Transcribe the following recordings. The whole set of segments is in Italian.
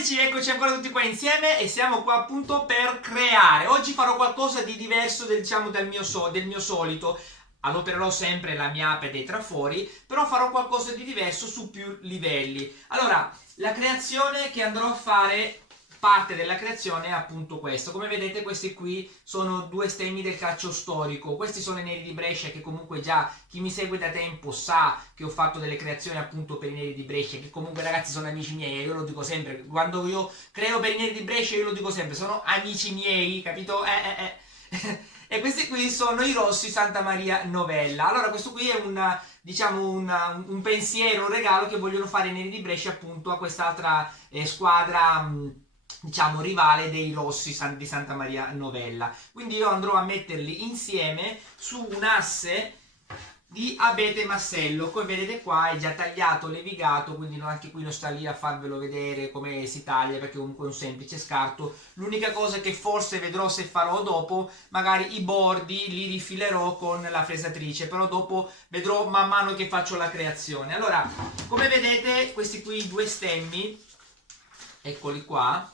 amici, eccoci ancora tutti qua insieme e siamo qua appunto per creare. Oggi farò qualcosa di diverso diciamo del mio solito. Adopererò sempre la mia ape dei trafori, però farò qualcosa di diverso su più livelli. Allora, la creazione che andrò a fare, parte della creazione è appunto questo. Come vedete questi qui sono due stemmi del calcio storico. Questi sono i neri di Brescia che comunque già chi mi segue da tempo sa che ho fatto delle creazioni appunto per i neri di Brescia, che comunque ragazzi sono amici miei, io lo dico sempre, quando io creo per i neri di Brescia io lo dico sempre, sono amici miei, capito? E questi qui sono i rossi Santa Maria Novella. Allora questo qui è diciamo un pensiero, un regalo che vogliono fare i neri di Brescia appunto a quest'altra squadra diciamo rivale dei rossi di Santa Maria Novella. Quindi io andrò a metterli insieme su un asse di abete massello. Come vedete qua è già tagliato, levigato, quindi anche qui non sta lì a farvelo vedere come si taglia, perché comunque è un semplice scarto. L'unica cosa che forse vedrò se farò dopo, magari i bordi li rifilerò con la fresatrice, però dopo vedrò man mano che faccio la creazione. Allora, come vedete questi qui due stemmi, eccoli qua,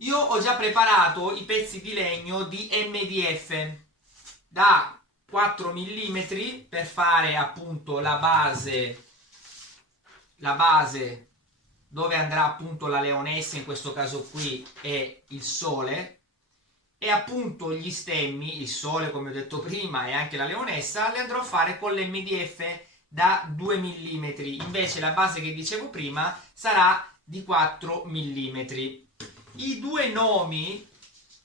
io ho già preparato i pezzi di legno di MDF da 4 mm per fare appunto la base dove andrà appunto la leonessa, in questo caso qui è il sole, e appunto gli stemmi, il sole come ho detto prima e anche la leonessa, le andrò a fare con l'MDF da 2 mm, invece la base che dicevo prima sarà di 4 mm. I due nomi,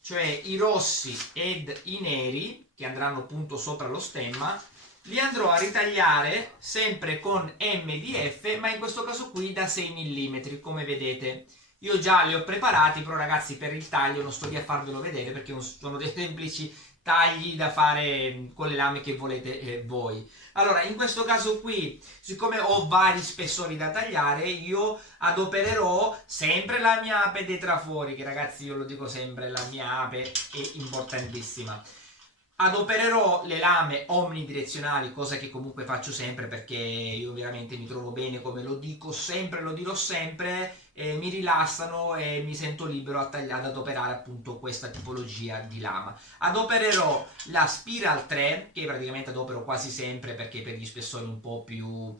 cioè i rossi ed i neri, che andranno appunto sopra lo stemma, li andrò a ritagliare sempre con MDF, ma in questo caso qui da 6 mm, come vedete. Io già li ho preparati, però ragazzi per il taglio non sto lì a farvelo vedere perché sono dei semplici tagli da fare con le lame che volete voi. Allora, in questo caso qui, siccome ho vari spessori da tagliare, io adopererò sempre la mia ape dei trafori, che ragazzi io lo dico sempre, la mia ape è importantissima. Adopererò le lame omnidirezionali, cosa che comunque faccio sempre perché io veramente mi trovo bene, come lo dico sempre, lo dirò sempre, mi rilassano e mi sento libero ad adoperare appunto questa tipologia di lama. Adopererò la Spiral 3, che praticamente adopero quasi sempre perché per gli spessori un po' più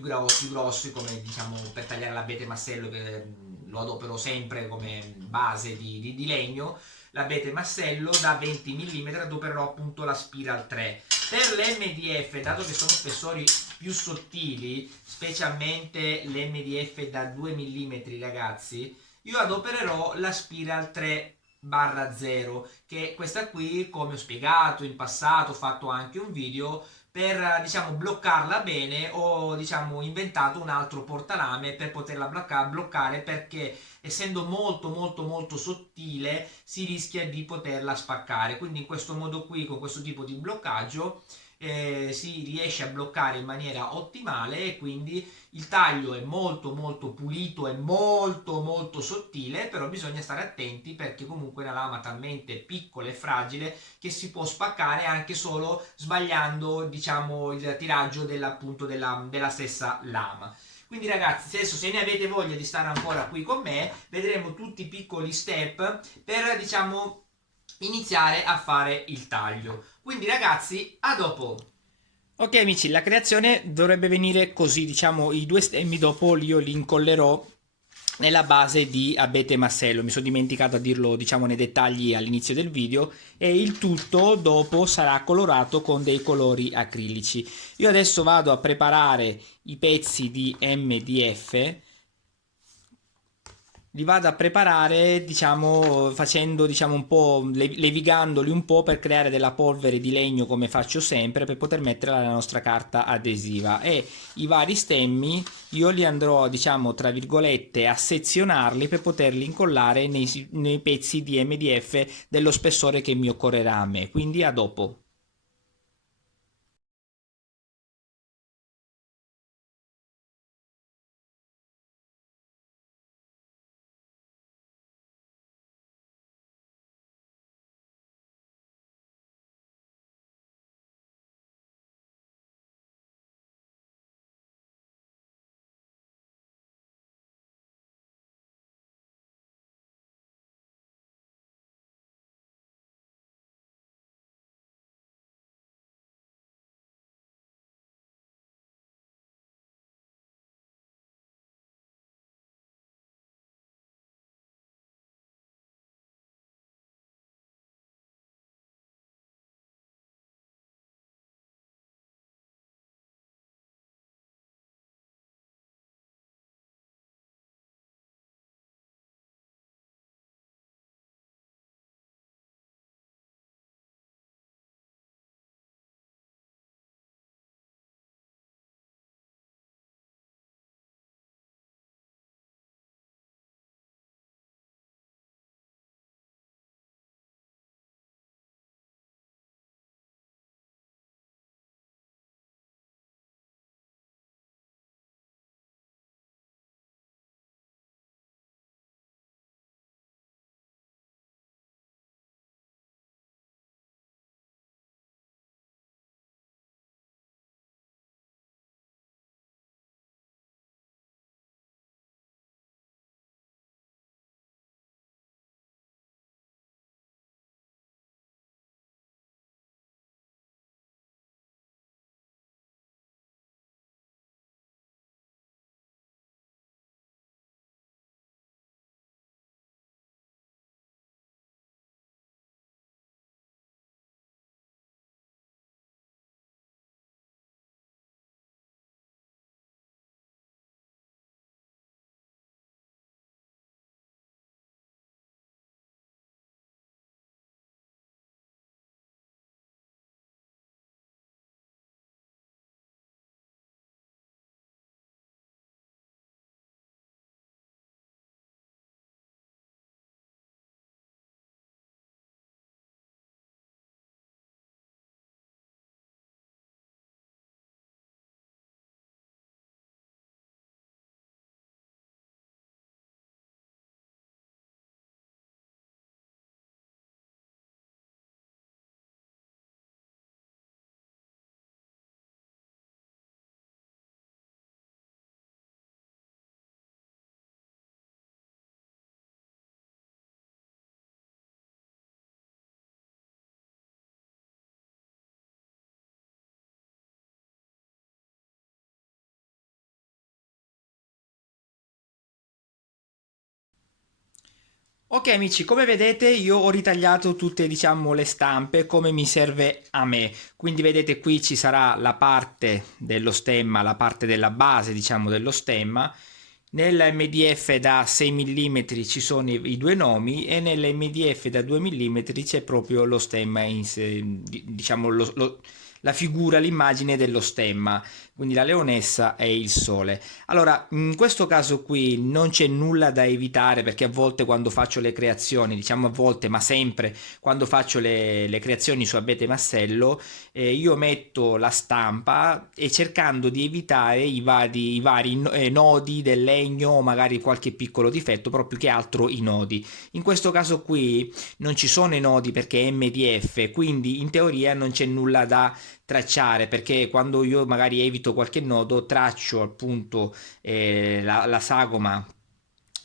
grossi, come diciamo per tagliare l'abete massello, che lo adopero sempre come base di legno. L'abete massello da 20 mm adopererò appunto la Spiral 3. Per l'MDF, dato che sono spessori più sottili, specialmente l'MDF da 2 mm ragazzi, io adopererò la Spiral 3/0, che questa qui, come ho spiegato in passato, ho fatto anche un video, per diciamo bloccarla bene ho diciamo inventato un altro portalame per poterla bloccare, perché essendo molto sottile si rischia di poterla spaccare. Quindi in questo modo qui, con questo tipo di bloccaggio, si riesce a bloccare in maniera ottimale e quindi il taglio è molto pulito e molto sottile, però bisogna stare attenti perché comunque è una lama talmente piccola e fragile che si può spaccare anche solo sbagliando diciamo il tiraggio appunto della stessa lama. Quindi ragazzi, adesso se ne avete voglia di stare ancora qui con me, vedremo tutti i piccoli step per diciamo iniziare a fare il taglio. Quindi ragazzi, a dopo. Ok amici, la creazione dovrebbe venire così, diciamo i due stemmi dopo io li incollerò nella base di abete massello, mi sono dimenticato a dirlo diciamo nei dettagli all'inizio del video, e il tutto dopo sarà colorato con dei colori acrilici. Io adesso vado a preparare i pezzi di MDF, li vado a preparare diciamo facendo diciamo un po' levigandoli un po' per creare della polvere di legno come faccio sempre per poter mettere la nostra carta adesiva, e i vari stemmi io li andrò diciamo tra virgolette a sezionarli per poterli incollare nei pezzi di MDF dello spessore che mi occorrerà a me. Quindi a dopo. Ok amici, come vedete io ho ritagliato tutte, diciamo, le stampe come mi serve a me. Quindi vedete qui ci sarà la parte dello stemma, la parte della base, diciamo, dello stemma. Nell'MDF da 6 mm ci sono i due nomi e nell'MDF da 2 mm c'è proprio lo stemma in sé, diciamo la figura, l'immagine dello stemma, quindi la leonessa e il sole. Allora, in questo caso qui non c'è nulla da evitare perché a volte quando faccio le creazioni, diciamo a volte, ma sempre quando faccio le creazioni su abete massello, io metto la stampa e cercando di evitare i vari nodi del legno o magari qualche piccolo difetto, però più che altro i nodi. In questo caso qui non ci sono i nodi perché è MDF, quindi in teoria non c'è nulla da tracciare perché quando io magari evito qualche nodo traccio appunto la sagoma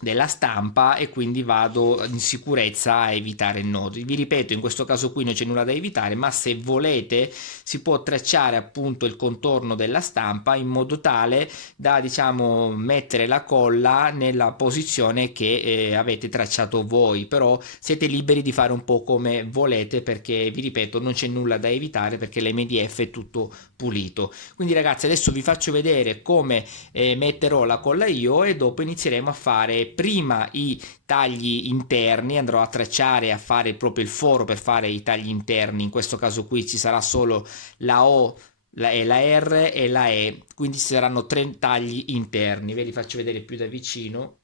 della stampa e quindi vado in sicurezza a evitare nodi. Vi ripeto, in questo caso qui non c'è nulla da evitare, ma se volete si può tracciare appunto il contorno della stampa in modo tale da, diciamo, mettere la colla nella posizione che avete tracciato voi, però siete liberi di fare un po' come volete perché vi ripeto non c'è nulla da evitare perché l'MDF è tutto pulito. Quindi ragazzi adesso vi faccio vedere come metterò la colla io e dopo inizieremo a fare prima i tagli interni, andrò a tracciare e a fare proprio il foro per fare i tagli interni. In questo caso qui ci sarà solo la O, la R e la E, quindi ci saranno tre tagli interni. Ve li faccio vedere più da vicino.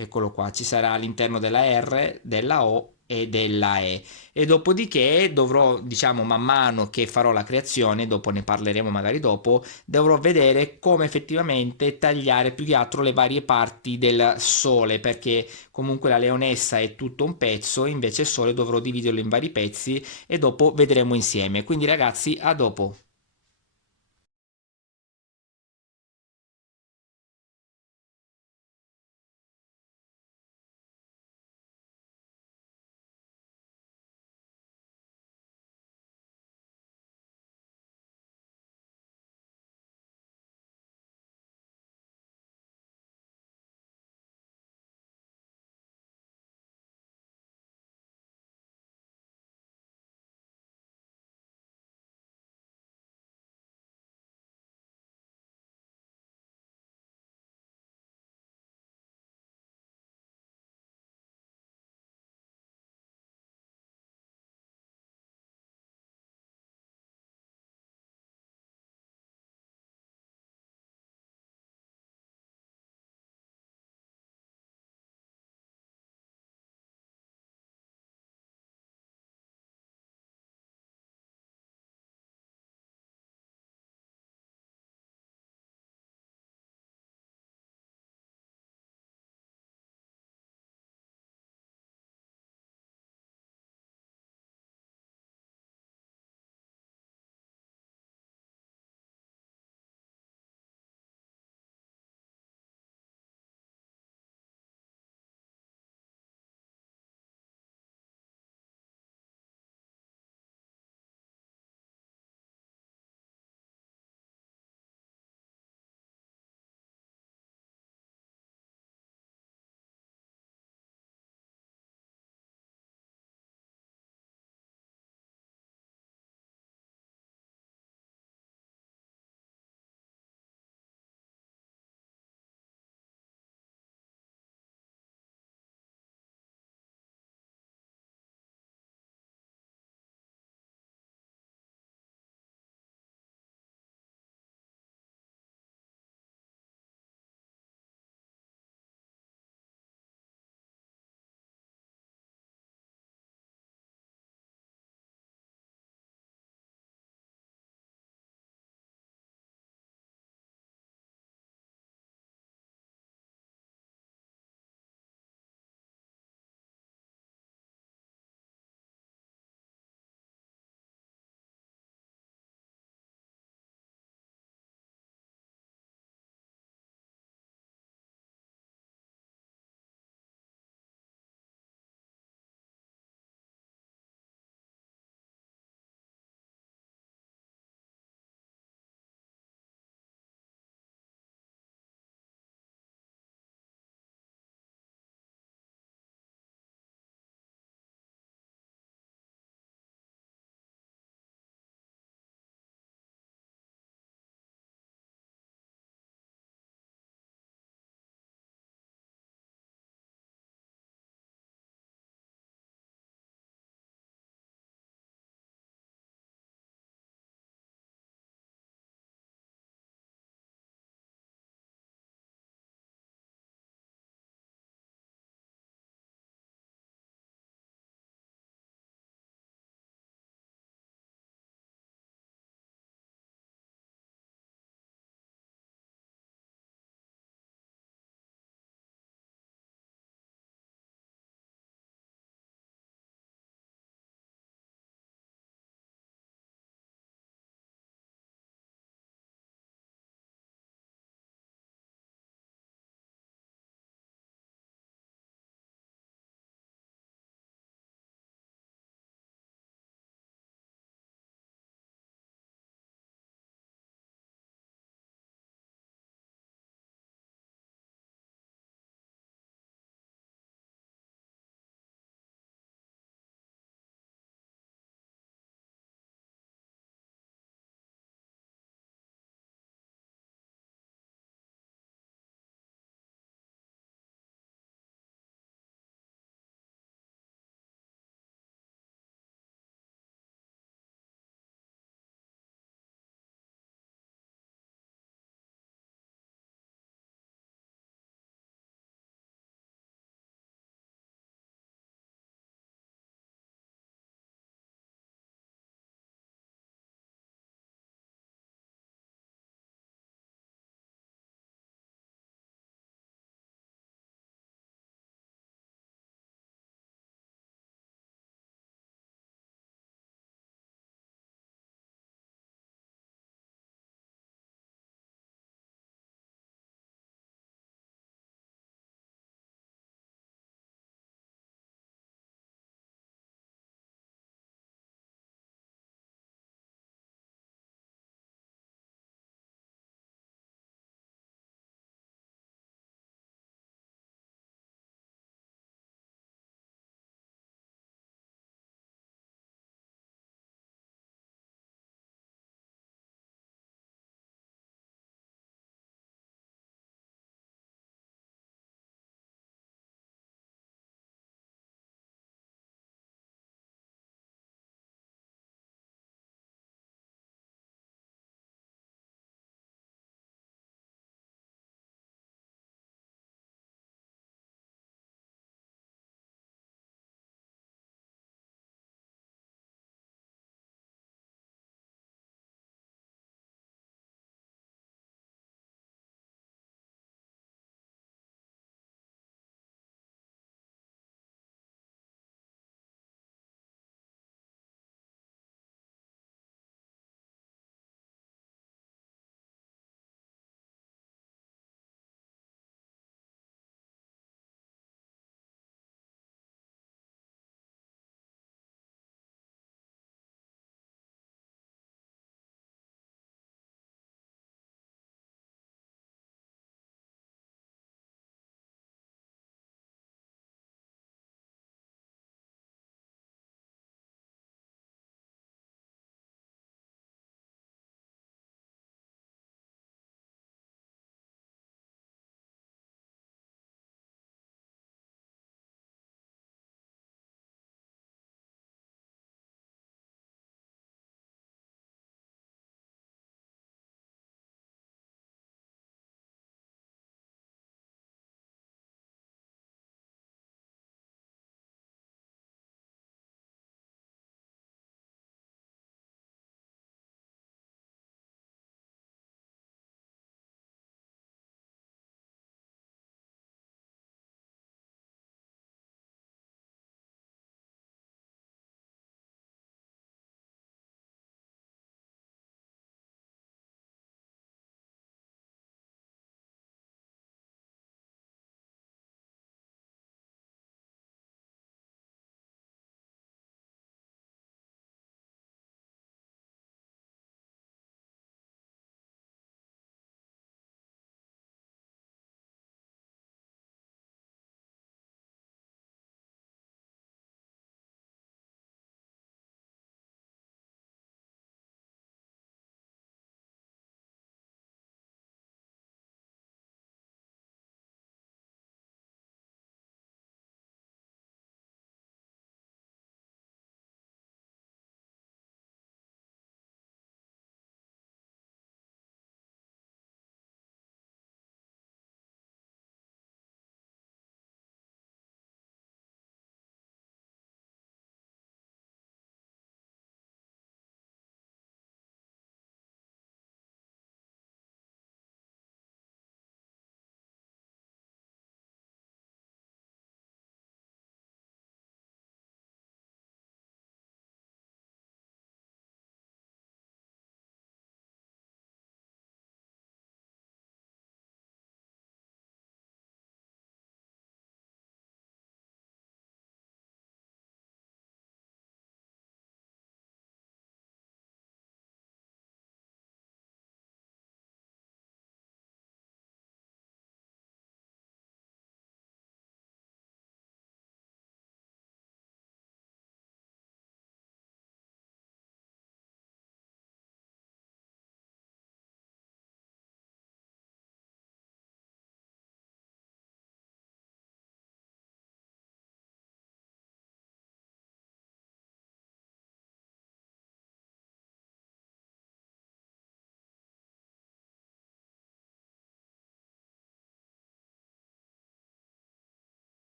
Eccolo qua, ci sarà all'interno della R, della O e della E. E dopodiché dovrò, diciamo, man mano che farò la creazione, dopo ne parleremo magari dopo, dovrò vedere come effettivamente tagliare più che altro le varie parti del sole, perché comunque la leonessa è tutto un pezzo, invece il sole dovrò dividerlo in vari pezzi e dopo vedremo insieme. Quindi ragazzi, a dopo.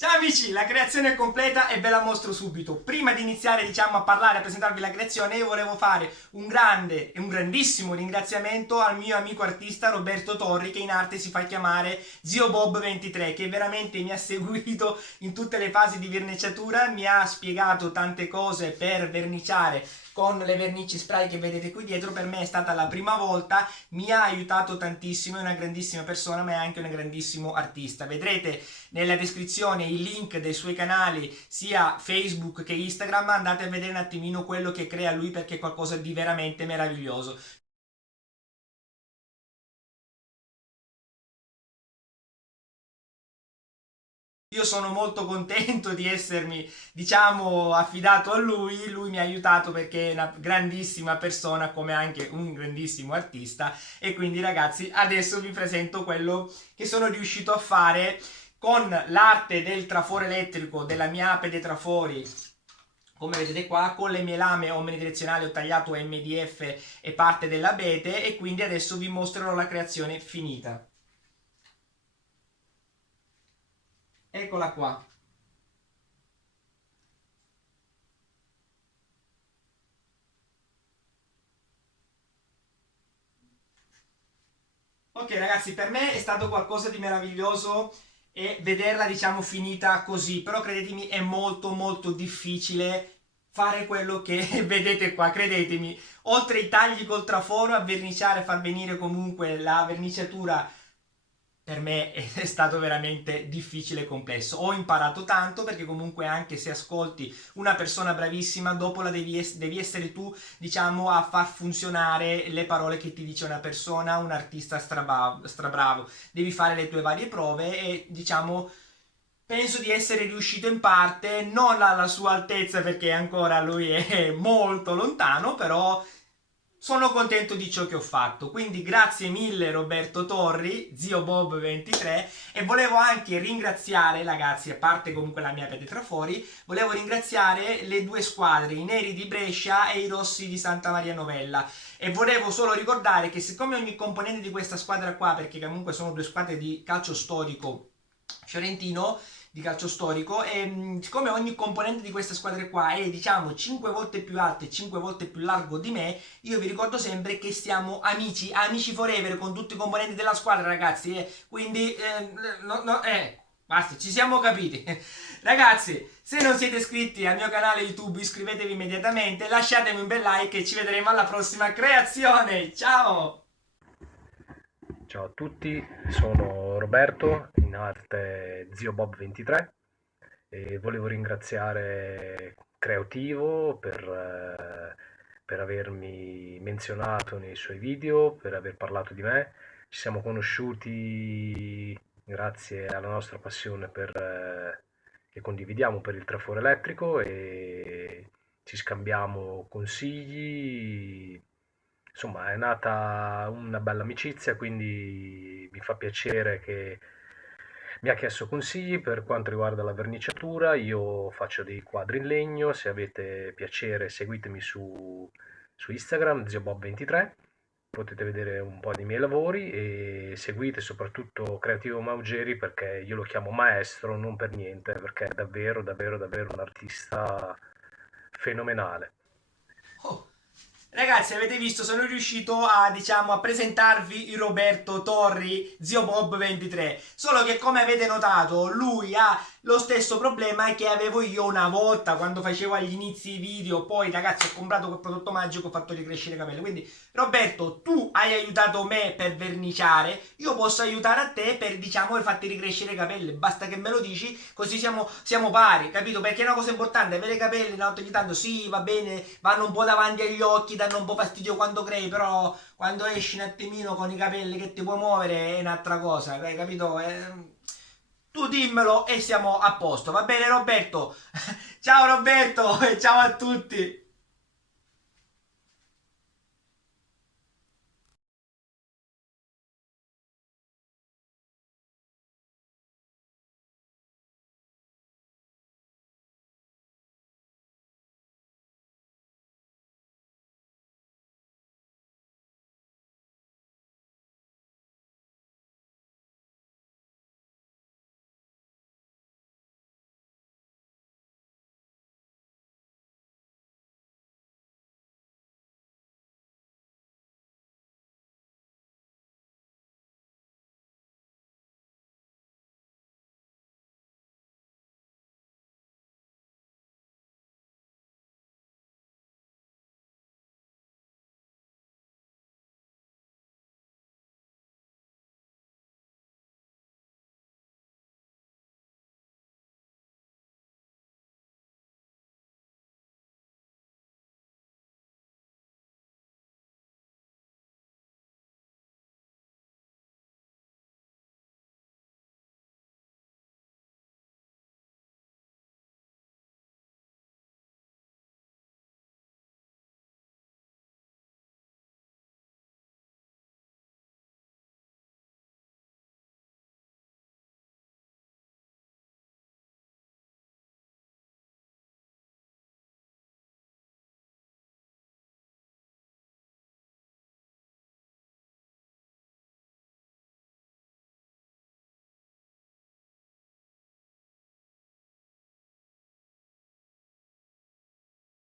Ciao amici, la creazione è completa e ve la mostro subito. Prima di iniziare, diciamo, a parlare, a presentarvi la creazione, io volevo fare un grande e un grandissimo ringraziamento al mio amico artista Roberto Torri, che in arte si fa chiamare Zio Bob 23, che veramente mi ha seguito in tutte le fasi di verniciatura, mi ha spiegato tante cose per verniciare con le vernici spray che vedete qui dietro. Per me è stata la prima volta, mi ha aiutato tantissimo, è una grandissima persona ma è anche un grandissimo artista. Vedrete nella descrizione i link dei suoi canali sia Facebook che Instagram, andate a vedere un attimino quello che crea lui perché è qualcosa di veramente meraviglioso. Io sono molto contento di essermi, diciamo, affidato a lui. Lui mi ha aiutato perché è una grandissima persona, come anche un grandissimo artista. E quindi, ragazzi, adesso vi presento quello che sono riuscito a fare con l'arte del traforo elettrico della mia ape dei trafori. Come vedete qua, con le mie lame omnidirezionali ho tagliato MDF e parte dell'abete, e quindi adesso vi mostrerò la creazione finita. Eccola qua. Ok ragazzi, per me è stato qualcosa di meraviglioso e vederla, diciamo, finita così, però credetemi è molto molto difficile fare quello che vedete qua, credetemi. Oltre ai tagli col traforo, a verniciare, far venire comunque la verniciatura, per me è stato veramente difficile e complesso. Ho imparato tanto perché comunque anche se ascolti una persona bravissima, dopo devi essere tu, diciamo, a far funzionare le parole che ti dice una persona, un artista strabravo. Devi fare le tue varie prove e, diciamo, penso di essere riuscito in parte, non alla sua altezza perché ancora lui è molto lontano, però sono contento di ciò che ho fatto. Quindi grazie mille Roberto Torri, Zio Bob 23, e volevo anche ringraziare, ragazzi, a parte comunque la mia Pedetrafori, volevo ringraziare le due squadre, i neri di Brescia e i rossi di Santa Maria Novella. E volevo solo ricordare che siccome ogni componente di questa squadra qua, perché comunque sono due squadre di calcio storico fiorentino, di calcio storico, e siccome ogni componente di queste squadre qua è, diciamo, 5 volte più alto e 5 volte più largo di me, io vi ricordo sempre che siamo amici, amici forever con tutti i componenti della squadra, ragazzi, quindi basta, ci siamo capiti. Ragazzi, se non siete iscritti al mio canale YouTube, iscrivetevi immediatamente, lasciatemi un bel like e ci vedremo alla prossima creazione. Ciao! Ciao a tutti, sono Roberto, in arte Zio Bob 23, e volevo ringraziare Creativo per avermi menzionato nei suoi video, per aver parlato di me. Ci siamo conosciuti grazie alla nostra passione che condividiamo per il traforo elettrico, e ci scambiamo consigli. Insomma, è nata una bella amicizia, quindi mi fa piacere che mi ha chiesto consigli per quanto riguarda la verniciatura. Io faccio dei quadri in legno, se avete piacere seguitemi su Instagram, ZioBob23, potete vedere un po' dei miei lavori, e seguite soprattutto Creativo Maugeri perché io lo chiamo maestro, non per niente, perché è davvero, davvero, davvero un artista fenomenale. Oh. Ragazzi, avete visto, sono riuscito a, diciamo, a presentarvi il Roberto Torri, Zio Bob 23. Solo che, come avete notato, lui ha lo stesso problema che avevo io una volta quando facevo agli inizi i video. Poi, ragazzi, ho comprato quel prodotto magico, ho fatto ricrescere i capelli. Quindi, Roberto, tu hai aiutato me per verniciare, io posso aiutare a te per, diciamo, farti ricrescere i capelli. Basta che me lo dici, così siamo pari, capito? Perché è una cosa importante, avere i capelli una volta ogni tanto, sì, va bene, vanno un po' davanti agli occhi, danno un po' fastidio quando crei, però quando esci un attimino con i capelli che ti puoi muovere è un'altra cosa, hai capito? Tu dimmelo e siamo a posto, va bene Roberto? Ciao Roberto e ciao a tutti!